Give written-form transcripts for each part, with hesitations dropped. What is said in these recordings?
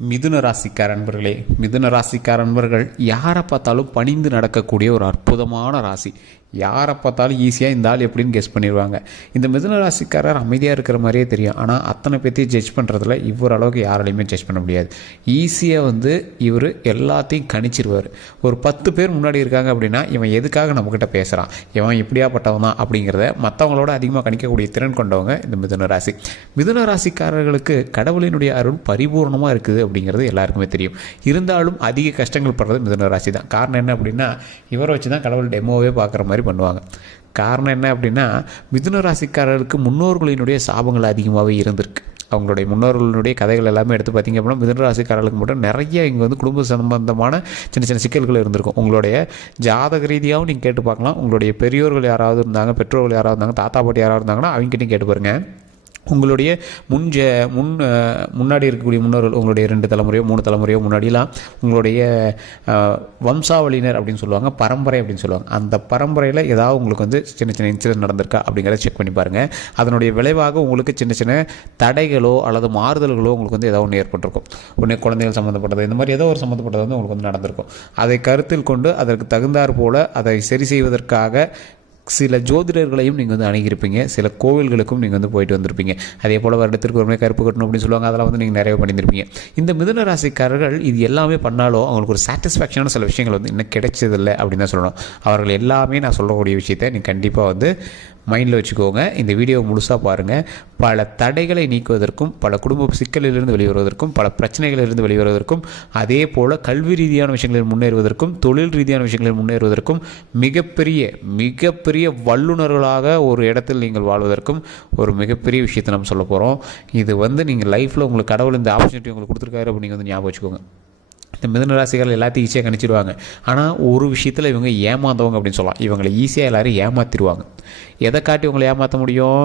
மிதுன ராசிக்கார அன்பர்களே, மிதுன ராசிக்கார அன்பர்கள் யாரை பார்த்தாலும் பணிந்து நடக்கக்கூடிய ஒரு அற்புதமான ராசி. யாரை பார்த்தாலும் ஈஸியாக இந்த ஆள் எப்படின்னு கெஸ் பண்ணிடுவாங்க. இந்த மிதுன ராசிக்காரர் அமைதியாக இருக்கிற மாதிரியே தெரியும், ஆனால் அத்தனை பேர்த்தையும் ஜட்ஜ் பண்ணுறதுல இவர் அளவுக்கு யாராலையுமே ஜட்ஜ் பண்ண முடியாது. ஈஸியாக இவர் எல்லாத்தையும் கணிச்சிருவார். ஒரு 10 பேர் முன்னாடி இருக்காங்க அப்படின்னா இவன் எதுக்காக நம்மக்கிட்ட பேசுகிறான், இவன் இப்படியாப்பட்டவன் தான் அப்படிங்கிறத மற்றவங்களோட அதிகமாக கணிக்கக்கூடிய திறன் கொண்டவங்க இந்த மிதுன ராசி. மிதுன ராசிக்காரர்களுக்கு கடவுளினுடைய அருள் பரிபூர்ணமாக இருக்குது அப்படிங்கிறது எல்லாருக்குமே தெரியும். இருந்தாலும் அதிக கஷ்டங்கள் படுறது மிதுன ராசி தான். காரணம் என்ன அப்படின்னா, இவரை வச்சு தான் கடவுள் டெமோவே பார்க்குற மாதிரி பண்ணுவாங்க. காரணம் என்ன அப்படின்னா, மிதுன ராசிக்காரர்களுக்கு முன்னோர்களினுடைய சாபங்கள் அதிகமாகவே இருந்திருக்கு. அவங்களுடைய முன்னோர்களுடைய கதைகள் எல்லாமே எடுத்து பார்த்திங்க அப்படின்னா மிதுன ராசிக்காரர்களுக்கு மட்டும் நிறைய இங்கே குடும்ப சம்பந்தமான சின்ன சின்ன சிக்கல்கள் இருந்திருக்கும். உங்களுடைய ஜாதக ரீதியாகவும் நீங்கள் கேட்டு பார்க்கலாம். உங்களுடைய பெரியோர்கள் யாராவது இருந்தாங்க, பெற்றோர்கள் யாராவது இருந்தாங்க, தாத்தா பாட்டி யாராவது இருந்தாங்கன்னா அவங்ககிட்டையும் கேட்டு பாருங்கள். உங்களுடைய முன்னாடி இருக்கக்கூடிய முன்னோர்கள், உங்களுடைய 2 தலைமுறையோ 3 தலைமுறையோ முன்னாடிலாம் உங்களுடைய வம்சாவளியினர் அப்படின்னு சொல்லுவாங்க, பரம்பரை அப்படின்னு சொல்லுவாங்க. அந்த பரம்பரையில் ஏதாவது உங்களுக்கு சின்ன சின்ன இன்சிடென்ட் நடந்திருக்கா அப்படிங்கிறத செக் பண்ணி பாருங்கள். அதனுடைய விளைவாக உங்களுக்கு சின்ன சின்ன தடைகளோ அல்லது மாறுதல்களோ உங்களுக்கு ஏதோ ஒன்று ஏற்பட்டிருக்கும். உடனே குழந்தைகள் சம்மந்தப்பட்டது, இந்த மாதிரி ஏதோ ஒரு சம்மந்தப்பட்டது உங்களுக்கு நடந்திருக்கும். அதை கருத்தில் கொண்டு அதற்கு தகுந்தாற் போல் அதை சரி செய்வதற்காக சில ஜோதிடர்களையும் நீங்கள் அணுகியிருப்பீங்க, சில கோவில்களுக்கும் நீங்கள் போயிட்டு வந்திருப்பீங்க. அதே போல் வருடத்திற்கு ஒரு முறை கருப்பு கட்டணும் அப்படின்னு சொல்லுவாங்க, அதெல்லாம் நீங்கள் நிறைய பண்ணியிருப்பீங்க. இந்த மிதுன ராசிக்காரர்கள் இது எல்லாமே பண்ணாலும் அவங்களுக்கு ஒரு சாட்டிஸ்ஃபேக்ஷனான சில விஷயங்கள் இன்னும் கிடைச்சதில்லை அப்படின்னு தான் சொல்லணும். அவர்கள் எல்லாமே நான் சொல்லக்கூடிய விஷயத்தை நீங்கள் கண்டிப்பாக மைண்டில் வச்சுக்கோங்க. இந்த வீடியோ முழுசாக பாருங்கள். பல தடைகளை நீக்குவதற்கும், பல குடும்ப சிக்கலிலிருந்து வெளிவருவதற்கும், பல பிரச்சனைகளிலிருந்து வெளிவருவதற்கும், அதே போல் கல்வி ரீதியான விஷயங்களில் முன்னேறுவதற்கும், தொழில் ரீதியான விஷயங்களில் முன்னேறுவதற்கும், மிகப்பெரிய வல்லுநர்களாக ஒரு இடத்தில் நீங்கள் வாழ்வதற்கும் ஒரு மிகப்பெரிய விஷயத்தை நம்ம சொல்ல போகிறோம். இது நீங்கள் லைஃப்பில் உங்களுக்கு கடவுள் இந்த ஆப்பர்ச்சுனிட்டி உங்களுக்கு கொடுத்துருக்காரு அப்படின்னு ஞாபகம் வச்சுக்கோங்க. இந்த மிதுன ராசிகள் எல்லாத்தையும் ஈஸியாக கணிச்சிடுவாங்க. ஆனால் ஒரு விஷயத்தில் இவங்க ஏமாந்தவங்க அப்படின்னு சொல்லலாம். இவங்களை ஈஸியாக எல்லோரும் ஏமாற்றிடுவாங்க. எதை காட்டி உங்களை ஏமாற்ற முடியும்?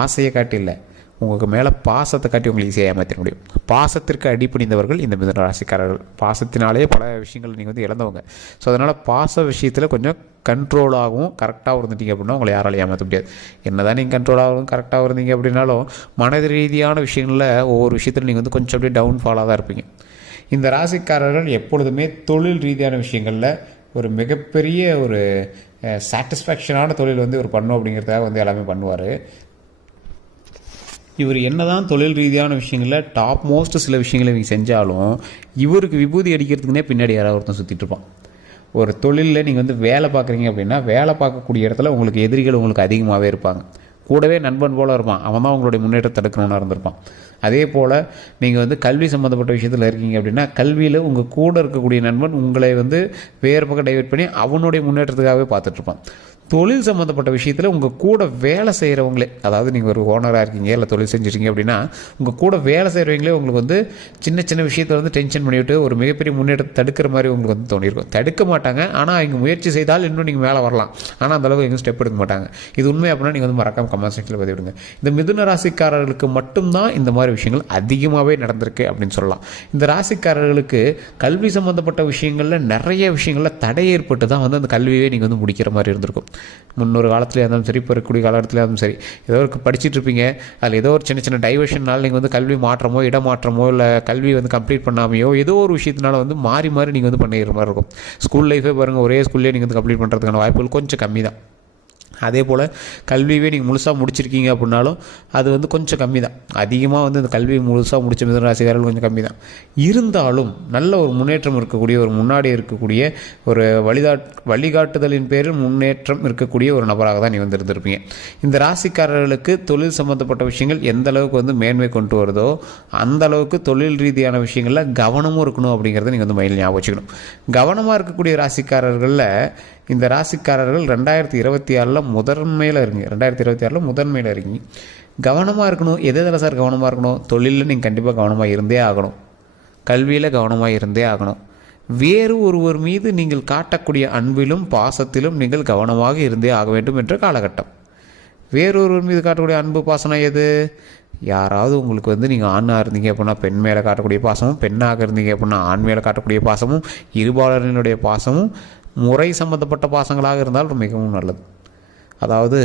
ஆசையை காட்டி இல்லை, உங்களுக்கு மேலே பாசத்தை காட்டி உங்களை ஈஸியாக ஏமாற்ற முடியும். பாசத்திற்கு அடிப்பணிந்தவர்கள் இந்த மிதுன ராசிக்காரர்கள். பாசத்தினாலே பல விஷயங்கள் நீங்கள் இழந்தவங்க. ஸோ அதனால் பாச விஷயத்தில் கொஞ்சம் கண்ட்ரோலாகவும் கரெக்டாக இருந்துட்டீங்க அப்படின்னா உங்களை யாராலையும் ஏமாற்ற முடியாது. என்ன தான் நீங்கள் கண்ட்ரோலாகவும் கரெக்டாக இருந்தீங்க அப்படின்னாலும் மனது ரீதியான விஷயங்களில் ஒவ்வொரு விஷயத்தில் நீங்கள் கொஞ்சம் அப்படியே டவுன்ஃபாலாக தான் இருப்பீங்க. இந்த ராசிக்காரர்கள் எப்பொழுதுமே தொழில் ரீதியான விஷயங்களில் ஒரு மிகப்பெரிய ஒரு சாட்டிஸ்ஃபேக்ஷனான தொழில் ஒரு பண்ணும் அப்படிங்கிறதுக்காக எல்லாமே பண்ணுவார். இவர் என்ன தான் தொழில் ரீதியான விஷயங்களில் டாப் மோஸ்ட் சில விஷயங்களை இவங்க செஞ்சாலும் இவருக்கு விபூதி அடிக்கிறதுக்குனே பின்னாடி யாராவது ஒருத்தன் சுற்றிட்டு இருப்பான். ஒரு தொழிலில் நீங்கள் வேலை பார்க்குறீங்க அப்படின்னா வேலை பார்க்கக்கூடிய இடத்துல உங்களுக்கு எதிரிகள் உங்களுக்கு அதிகமாகவே இருப்பாங்க. கூடவே நண்பன் போல் இருப்பான், அவன் தான் உங்களுடைய முன்னேற்றத்தை தடுக்கணும்னு இருந்திருப்பான். அதே போல் நீங்கள் கல்வி சம்மந்தப்பட்ட விஷயத்தில் இருக்கீங்க அப்படின்னா கல்வியில் உங்கள் கூட இருக்கக்கூடிய நண்பன் உங்களை வேறு பக்கம் டைவெர்ட் பண்ணி அவனுடைய முன்னேற்றத்துக்காகவே பார்த்துட்ருப்பான். தொழில் சம்மந்தப்பட்ட விஷயத்தில் உங்கள் கூட வேலை செய்கிறவங்களே, அதாவது நீங்கள் ஒரு ஓனராக இருக்கீங்க இல்லை தொழில் செஞ்சுருக்கீங்க அப்படின்னா உங்கள் கூட வேலை செய்கிறவங்களே உங்களுக்கு சின்ன சின்ன விஷயத்தில் டென்ஷன் பண்ணிவிட்டு ஒரு மிகப்பெரிய முன்னேற்றத்தை தடுக்கிற மாதிரி உங்களுக்கு தோணியிருக்கும். தடுக்க மாட்டாங்க, ஆனால் அவங்க முயற்சி செய்தால் இன்னும் நீங்கள் மேலே வரலாம், ஆனால் அந்தளவுக்கு எங்கேயும் ஸ்டெப் எடுக்க மாட்டாங்க. இது உண்மை அப்படின்னா நீங்கள் மறக்காமல் கமெண்ட் செக்ஷனில் பதிவிடுங்க. இந்த மிதுன ராசிக்காரர்களுக்கு மட்டும்தான் இந்த மாதிரி விஷயங்கள் அதிகமாகவே நடந்திருக்கு அப்படின்னு சொல்லலாம். இந்த ராசிக்காரர்களுக்கு கல்வி சம்மந்தப்பட்ட விஷயங்களில் நிறைய விஷயங்களில் தடை ஏற்பட்டு தான் அந்த கல்வியே நீங்கள் முடிக்கிற மாதிரி இருந்திருக்கும். முன்னொரு காலத்துலேயே இருந்தாலும் சரி, இப்போ இருக்கக்கூடிய காலத்துலேயே இருந்தாலும் சரி, ஏதோ ஒரு படிச்சுட்டு இருப்பீங்க, அதில் ஏதோ ஒரு சின்ன சின்ன டைவர்ஷனால் நீங்கள் கல்வி மாற்றமோ இடமாற்றமோ இல்லை கல்வி கம்ப்ளீட் பண்ணாமையோ ஏதோ ஒரு விஷயத்தினால மாறி நீங்கள் பண்ணிடுற மாதிரி இருக்கும். ஸ்கூல் லைஃபே பாருங்கள், ஒரே ஸ்கூல்லேயே நீங்கள் கம்ப்ளீட் பண்ணுறதுக்கான வாய்ப்புகள் கொஞ்சம் கம்மி தான். அதே போல் கல்வியே நீங்கள் முழுசாக முடிச்சிருக்கீங்க அப்படின்னாலும் அது கொஞ்சம் கம்மி தான். அதிகமாக இந்த கல்வி முழுசாக முடித்த மிதுன ராசிக்காரர்கள் கொஞ்சம் கம்மி தான். இருந்தாலும் நல்ல ஒரு முன்னேற்றம் இருக்கக்கூடிய, ஒரு முன்னாடி இருக்கக்கூடிய ஒரு வழிகாட்டுதலின் பேரில் முன்னேற்றம் இருக்கக்கூடிய ஒரு நபராக தான் நீ இருந்திருப்பீங்க. இந்த ராசிக்காரர்களுக்கு தொழில் சம்மந்தப்பட்ட விஷயங்கள் எந்த அளவுக்கு மேன்மை கொண்டு வருதோ அந்த அளவுக்கு தொழில் ரீதியான விஷயங்களில் கவனமும் இருக்கணும் அப்படிங்கிறத நீங்கள் மைண்டில் ஞாபகம் வச்சுக்கணும். கவனமாக இருக்கக்கூடிய ராசிக்காரர்களில் இந்த ராசிக்காரர்கள் 2026 முதன்மையில் இருக்கீங்க. 2026 முதன்மையில் இருக்கீங்க. கவனமாக இருக்கணும். எதில் சார் கவனமாக இருக்கணும்? தொழிலில் நீங்கள் கண்டிப்பாக கவனமாக இருந்தே ஆகணும். கல்வியில் கவனமாக இருந்தே ஆகணும். வேறு ஒருவர் மீது நீங்கள் காட்டக்கூடிய அன்பிலும் பாசத்திலும் நீங்கள் கவனமாக இருந்தே ஆக வேண்டும் என்ற காலகட்டம். வேறொருவர் மீது காட்டக்கூடிய அன்பு பாசனம் எது? யாராவது உங்களுக்கு நீங்கள் ஆணாக இருந்தீங்க அப்படின்னா பெண் மேலே காட்டக்கூடிய பாசமும், பெண்ணாக இருந்தீங்க அப்படின்னா ஆண் மேலே காட்டக்கூடிய பாசமும், இருபாலரினுடைய பாசமும், முறை சம்பந்தப்பட்ட பாசங்களாக இருந்தால் மிகவும் நல்லது. அதாவது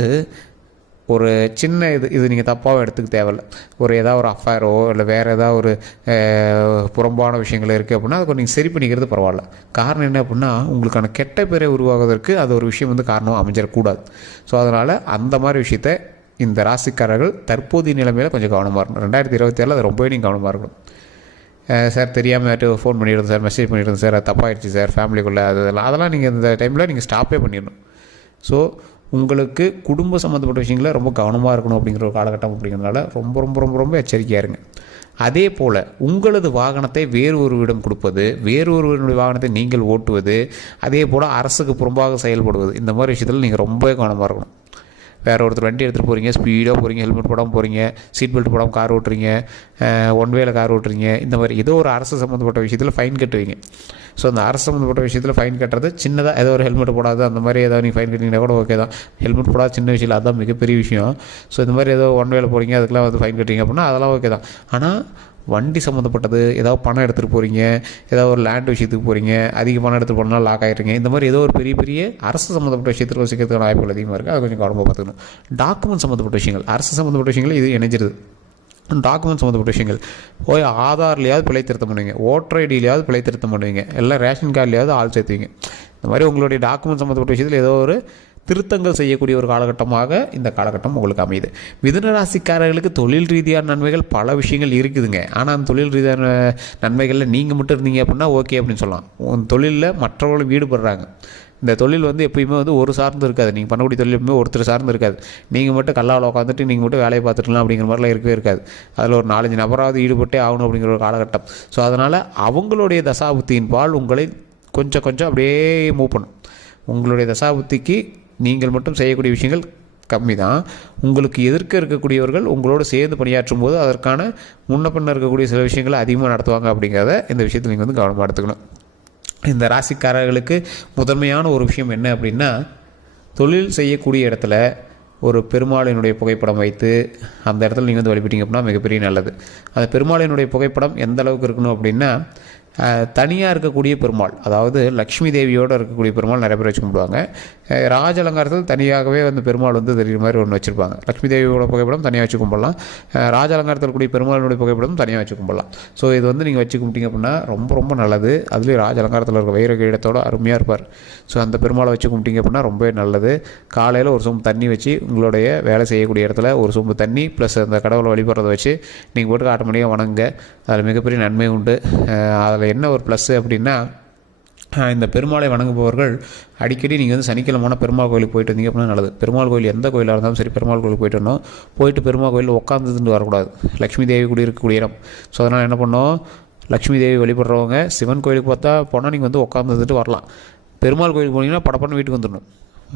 ஒரு சின்ன இது நீங்கள் தப்பாக எடுத்துக்க தேவையில்ல. ஏதாவது ஒரு அஃபேரோ இல்லை வேறு ஏதாவது ஒரு புறம்பான விஷயங்கள் இருக்குது அப்படின்னா அதை நீங்கள் சரி பண்ணிக்கிறது பரவாயில்ல. காரணம் என்ன அப்படின்னா உங்களுக்கான கெட்ட பேரை உருவாகுவதற்கு அது ஒரு விஷயம் காரணம் அமைஞ்சிடக்கூடாது. ஸோ அதனால் அந்த மாதிரி விஷயத்த இந்த ராசிக்காரர்கள் தற்போதைய நிலைமையில் கொஞ்சம் கவனமாக இருக்கணும். 2027 அது ரொம்பவே நீங்கள் கவனமாக இருக்கணும். சார் தெரியாமல் ஃபோன் பண்ணிடுறது சார், மெசேஜ் பண்ணிடுறது சார், அது தப்பாகிடுச்சு சார் ஃபேமிலிக்குள்ளே, அதெல்லாம் நீங்கள் இந்த டைமில் நீங்கள் ஸ்டாப்பே பண்ணிடணும். ஸோ உங்களுக்கு குடும்ப சம்மந்தப்பட்ட விஷயங்கள ரொம்ப கவனமாக இருக்கணும் அப்படிங்கிற ஒரு காலகட்டம் அப்படிங்கிறதுனால ரொம்ப ரொம்ப ரொம்ப ரொம்ப எச்சரிக்கையாக இருங்க. அதே போல் உங்களது வாகனத்தை வேறு ஒருவரிடம் கொடுப்பது, வேறு ஒருவருடைய வாகனத்தை நீங்கள் ஓட்டுவது, அதே போல் அரசுக்கு புறம்பாக செயல்படுவது, இந்த மாதிரி விஷயத்தில் நீங்கள் ரொம்ப கவனமாக இருக்கணும். வேறு ஒருத்தர் வண்டி எடுத்துகிட்டு போகிறீங்க, ஸ்பீடாக போகிறீங்க, ஹெல்மெட் போடாமல் போகிறீங்க, சீட் பெல்ட் போடாமல் கார் ஓட்டுறீங்க, ஒன் வேல கார் ஓட்டுறீங்க, இந்த மாதிரி ஏதோ ஒரு அரசு சம்மந்தப்பட்ட விஷயத்தில் ஃபைன் கட்டுவீங்க. ஸோ அந்த அரசு சம்மந்தப்பட்ட விஷயத்தில் ஃபைன் கட்டுறது சின்னதாக ஏதோ ஒரு ஹெல்மெட் போடாது அந்த மாதிரி ஏதாவது நீங்கள் ஃபைன் கட்டிங்கன்னா கூட ஓகே தான். ஹெல்மெட் போடாத சின்ன விஷயம் இல்லை, அதுதான் மிகப்பெரிய விஷயம். ஸோ இந்த மாதிரி ஏதோ ஒன் வேல போகிறீங்க அதுக்கெலாம் ஃபைன் கட்டுறீங்க அப்படின்னா அதெல்லாம் ஓகே தான். ஆனால் வண்டி சம்மந்தப்பட்டது ஏதாவது பணம் எடுத்துகிட்டு போகிறீங்க, ஏதாவது ஒரு லேண்ட் விஷயத்துக்கு போகிறீங்க, அதிக பணம் எடுத்துகிட்டு போனால் லாக் ஆகிடுறீங்க, இந்த மாதிரி ஏதோ ஒரு பெரிய பெரிய அரசு சம்மந்தப்பட்ட விஷயத்தில் வசிக்கிறதுக்கான வாய்ப்புகள் அதிகமாக இருக்குது. அது கொஞ்சம் கவனமாக பார்த்துக்கணும். டாக்குமெண்ட் சம்மந்தப்பட்ட விஷயங்கள், அரசு சம்மந்தப்பட்ட விஷயங்கள் இது இணைஞ்சிருது. டாக்குமெண்ட் சம்மந்தப்பட்ட விஷயங்கள் போய் ஆதார்லையாவது பிழை திருத்தம் பண்ணுவீங்க, ஓட்டர் ஐடியிலையாவது பிழை திருத்தம் பண்ணுவீங்க, எல்லாம் ரேஷன் கார்டுலையாவது ஆள் சேர்த்துவீங்க. இந்த மாதிரி உங்களுடைய டாக்குமெண்ட் சம்மந்தப்பட்ட விஷயத்தில் ஏதோ ஒரு திருத்தங்கள் செய்யக்கூடிய ஒரு காலகட்டமாக இந்த காலகட்டம் உங்களுக்கு அமையுது. மிதுன ராசிக்காரர்களுக்கு தொழில் ரீதியான நன்மைகள் பல விஷயங்கள் இருக்குதுங்க. ஆனால் அந்த தொழில் ரீதியான நன்மைகளில் நீங்கள் மட்டும் இருந்தீங்க அப்படின்னா ஓகே அப்படின்னு சொல்லலாம். உங்கள் தொழிலில் மற்றவர்களும் ஈடுபடுறாங்க. இந்த தொழில் எப்பயுமே ஒரு சார்ந்து இருக்காது. நீங்கள் பண்ணக்கூடிய தொழில் எப்பவுமே ஒருத்தர் சார்ந்து இருக்காது. நீங்கள் மட்டும் கல்லாவில் உட்காந்துட்டு நீங்கள் மட்டும் வேலையை பார்த்துக்கலாம் அப்படிங்கிற மாதிரிலாம் இருக்கவே இருக்காது. அதில் ஒரு 4-5 நபராவது ஈடுபட்டே ஆகணும் அப்படிங்கிற ஒரு காலகட்டம். ஸோ அதனால் அவங்களுடைய தசாபுத்தியின் பால் உங்களை கொஞ்சம் கொஞ்சம் அப்படியே மூவ் பண்ணும். உங்களுடைய தசாபுத்திக்கு நீங்கள் மட்டும் செய்யக்கூடிய விஷயங்கள் கம்மி தான். உங்களுக்கு எதிர்க்க இருக்கக்கூடியவர்கள் உங்களோடு சேர்ந்து பணியாற்றும் போது அதற்கான முன்ன பின்ன இருக்கக்கூடிய சில விஷயங்களை அதிகமாக நடத்துவாங்க அப்படிங்கிறத இந்த விஷயத்தில் நீங்கள் கவனமாக எடுத்துக்கணும். இந்த ராசிக்காரர்களுக்கு முதன்மையான ஒரு விஷயம் என்ன அப்படின்னா, தொழில் செய்யக்கூடிய இடத்துல ஒரு பெருமாளினுடைய புகைப்படம் வைத்து அந்த இடத்துல நீங்கள் வழிபட்டீங்க அப்படின்னா மிகப்பெரிய நல்லது. அந்த பெருமாளினுடைய புகைப்படம் எந்த அளவுக்கு இருக்கணும் அப்படின்னா, தனியாக இருக்கக்கூடிய பெருமாள், அதாவது லக்ஷ்மி தேவியோடு இருக்கக்கூடிய பெருமாள் நிறைய பேர் வச்சு கும்பிடுவாங்க. ராஜ அலங்காரத்தில் தனியாகவே பெருமாள் தெரிகிற மாதிரி ஒன்று வச்சுருப்பாங்க. லக்ஷ்மி தேவியோட புகைப்படம் தனியாக வச்சு கும்பிடலாம், ராஜ அலங்காரத்தில் கூடிய பெருமாளுடைய புகைப்படம் தனியாக வச்சு கும்பிடலாம். ஸோ இது நீங்கள் வச்சு கும்பிட்டீங்க அப்படின்னா ரொம்ப ரொம்ப நல்லது. அதுலேயும் ராஜ அலங்காரத்தில் இருக்க வைர கிரீடத்தோடு அருமையாக இருப்பார். ஸோ அந்த பெருமாளை வச்சு கும்பிட்டீங்க அப்படின்னா ரொம்பவே நல்லது. காலையில் ஒரு சொம்பு தண்ணி வச்சு உங்களுடைய வேலை செய்யக்கூடிய இடத்துல ஒரு சொம்பு தண்ணி ப்ளஸ் அந்த கடவுளை வழிபடுறதை வச்சு நீங்கள் போட்டு ஆட்டோமேட்டிக்காக வணங்க. அதில் மிகப்பெரிய நன்மை உண்டு. அதில் என்ன ஒரு ப்ளஸ்ஸு அப்படின்னா, இந்த பெருமாளை வணங்குபவர்கள் அடிக்கடி நீங்கள் சனிக்கிழமான பெருமாள் கோயிலுக்கு போயிட்டு வந்தீங்க அப்படின்னா நல்லது. பெருமாள் கோயில் எந்த கோயிலாக இருந்தாலும் சரி, பெருமாள் கோயிலுக்கு போயிட்டு வரணும். போயிட்டு பெருமாள் கோயிலில் உட்காந்துட்டு வரக்கூடாது. லக்ஷ்மி தேவி கூட இருக்கக்கூடிய இடம். ஸோ அதனால் என்ன பண்ணோம், லக்ஷ்மி தேவி வழிபடுறவங்க சிவன் கோயிலுக்கு போனால் நீங்கள் உட்காந்துட்டு வரலாம். பெருமாள் கோயிலுக்கு போனீங்கன்னா படப்படன்னு வீட்டுக்கு வந்துடணும்.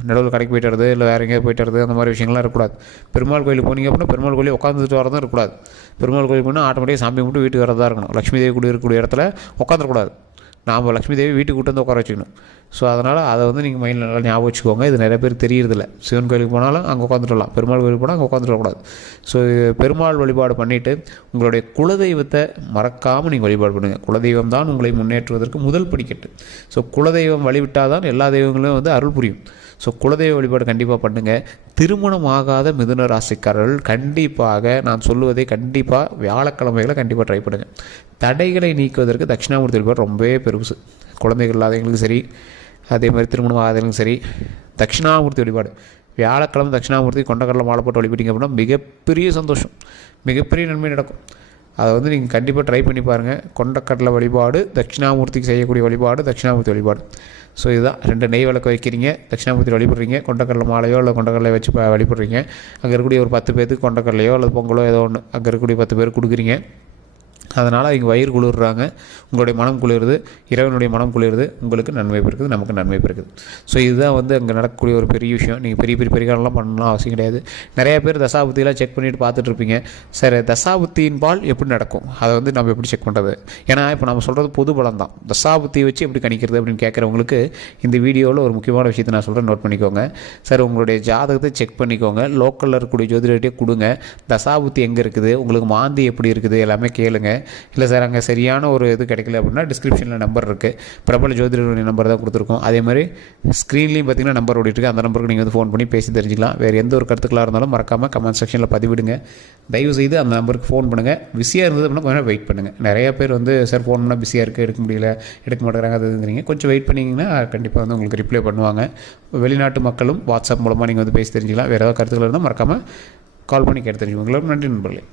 நடுவில் கடைக்கு போய்ட்டு வருது இல்லை வேறு எங்கேயாவது போய்ட்டு வருது அந்த மாதிரி விஷயங்கள்லாம் இருக்கக்கூடாது. பெருமாள் கோயிலுக்கு போனீங்க அப்படின்னா பெருமாள் கோயிலுக்கு உட்காந்துட்டு வரதும் இருக்கக்கூடாது. பெருமாள் கோயிலுக்கு போனால் ஆட்டோமேட்டிக்காக சாமி மட்டும் வீட்டுக்கு வரதா இருக்கணும். லக்ஷ்மி தேவி கூட இருக்கக்கூடிய இடத்துல உட்காந்துடக்கூடாது. நாம் லக்ஷ்மி தேவி வீட்டுக்கு கூட்டு உட்கார வச்சுக்கணும். ஸோ அதனால் அதை நீங்கள் மைண்டில் நல்லா ஞாபகம் வச்சுக்கோங்க. இது நிறைய பேர் தெரியறதில்ல. சிவன் கோயிலுக்கு போனாலும் அங்கே உட்காந்துடலாம், பெருமாள் கோயிலுக்கு போனால் அங்கே உட்காந்துட்டு வரக்கூடாது. ஸோ பெருமாள் வழிபாடு பண்ணிவிட்டு உங்களுடைய குலதெய்வத்தை மறக்காமல் நீங்கள் வழிபாடு பண்ணுங்கள். குலதெய்வம் தான் உங்களை முன்னேற்றுவதற்கு முதல் படிக்கட்டு. ஸோ குலதெய்வம் வழிவிட்டால் தான் எல்லா தெய்வங்களும் அருள் புரியும். ஸோ குலதெய்வ வழிபாடு கண்டிப்பாக பண்ணுங்கள். திருமணம் ஆகாத மிதுன ராசிக்காரர்கள் கண்டிப்பாக நான் சொல்லுவதை கண்டிப்பாக வியாழக்கிழமைகளை கண்டிப்பாக ட்ரை பண்ணுங்கள். தடைகளை நீக்குவதற்கு தட்சிணாமூர்த்தி வழிபாடு ரொம்பவே பெருசு. குழந்தைகள் இல்லாதவங்களுக்கும் சரி, அதே மாதிரி திருமணம் ஆகாதவங்களுக்கும் சரி, தட்சிணாமூர்த்தி வழிபாடு வியாழக்கிழமை தட்சிணாமூர்த்தி கொண்டக்கடலை மாலை போட்டு வழிபட்டீங்க அப்படின்னா மிகப்பெரிய சந்தோஷம், மிகப்பெரிய நன்மை நடக்கும். அதை நீங்கள் கண்டிப்பாக ட்ரை பண்ணி பாருங்கள். கொண்டக்கடலை வழிபாடு, தட்சிணாமூர்த்திக்கு செய்யக்கூடிய வழிபாடு, தட்சிணாமூர்த்தி வழிபாடு. ஸோ இதுதான் 2 நெய் விளக்கு வைக்கிறீங்க, தட்சிணாமூர்த்தி வழிபடுறீங்க, கொண்டக்கடலை மாலையோ இல்லை கொண்டக்கடலை வச்சு வழிபடுறீங்க. அங்கே இருக்கக்கூடிய ஒரு 10 பேருக்கு கொண்டக்கடலையோ அல்லது பொங்கலோ ஏதோ ஒன்று அங்கே இருக்கக்கூடிய 10 பேர் கொடுக்குறீங்க. அதனால் அவங்க வயிறு குளிர்றாங்க, உங்களுடைய மனம் குளிருது, இறைவனுடைய மனம் குளிருது, உங்களுக்கு நன்மை பிறக்குது, நமக்கு நன்மை பிறக்குது. ஸோ இதுதான் அங்கே நடக்கக்கூடிய ஒரு பெரிய விஷயம். நீங்கள் பெரிய பெரிய பரிகாரம்லாம் பண்ணணும் அவசியம் கிடையாது. நிறைய பேர் தசாபுத்தியெல்லாம் செக் பண்ணிவிட்டு பார்த்துட்ருப்பீங்க. சரி, தசாபுத்தியின் பால் எப்படி நடக்கும், அதை நம்ம எப்படி செக் பண்ணுறது? ஏன்னா இப்போ நம்ம சொல்கிறது பொது பலம் தான். தசாபுத்தியை வச்சு எப்படி கணிக்கிறது அப்படின்னு கேட்குறவங்களுக்கு இந்த வீடியோவில் ஒரு முக்கியமான விஷயத்தை நான் சொல்கிறேன், நோட் பண்ணிக்கோங்க. சார் உங்களுடைய ஜாதகத்தை செக் பண்ணிக்கோங்க, லோக்கலில் இருக்கக்கூடிய ஜோதிடர்கிட்டே கொடுங்க. தசாபுத்தி எங்கே இருக்குது, உங்களுக்கு மாந்தி எப்படி இருக்குது எல்லாமே கேளுங்க. இல்லை சார் அங்கே சரியான ஒரு இது கிடைக்கல அப்படின்னா டிஸ்கிரிப்ஷனில் நம்பர் இருக்குது, பிரபல ஜோதிடருடைய நம்பர் தான் கொடுத்துருக்கோம். அதே மாதிரி ஸ்க்ரீன்லேயும் பார்த்தீங்கன்னா நம்பர் ஓடிட்டுருக்கு, அந்த நம்பருக்கு நீங்கள் வந்து ஃபோன் பண்ணி பேசி தெரிஞ்சுக்கலாம். வேறு எந்த ஒரு கருத்துக்களாக இருந்தாலும் மறக்காமல் கமெண்ட் செக்ஷனில் பதிவிடுங்க. தயவுசெய்து அந்த நம்பருக்கு ஃபோன் பண்ணுங்கள். பிஸியாக இருந்தது அப்படின்னா கொஞ்சம் வெயிட் பண்ணுங்கள். நிறைய பேர் வந்து சார் ஃபோன் பண்ணால் பிஸியாக இருக்குது, எடுக்க முடியல, எடுக்க மாட்டேங்கிறாங்க, அது இருந்தீங்க. கொஞ்சம் வெயிட் பண்ணிங்கன்னா கண்டிப்பாக வந்து உங்களுக்கு ரிப்ளை பண்ணுவாங்க. வெளிநாட்டு மக்களும் வாட்ஸ்அப் மூலமாக நீங்கள் வந்து பேசி தெரிஞ்சுக்கலாம். வேறு ஏதாவது கருத்துக்கள் இருந்தால் மறக்காமல் கால் பண்ணி கேட்டு தெரிஞ்சுக்கோங்களா. நன்றி நண்பர்களே.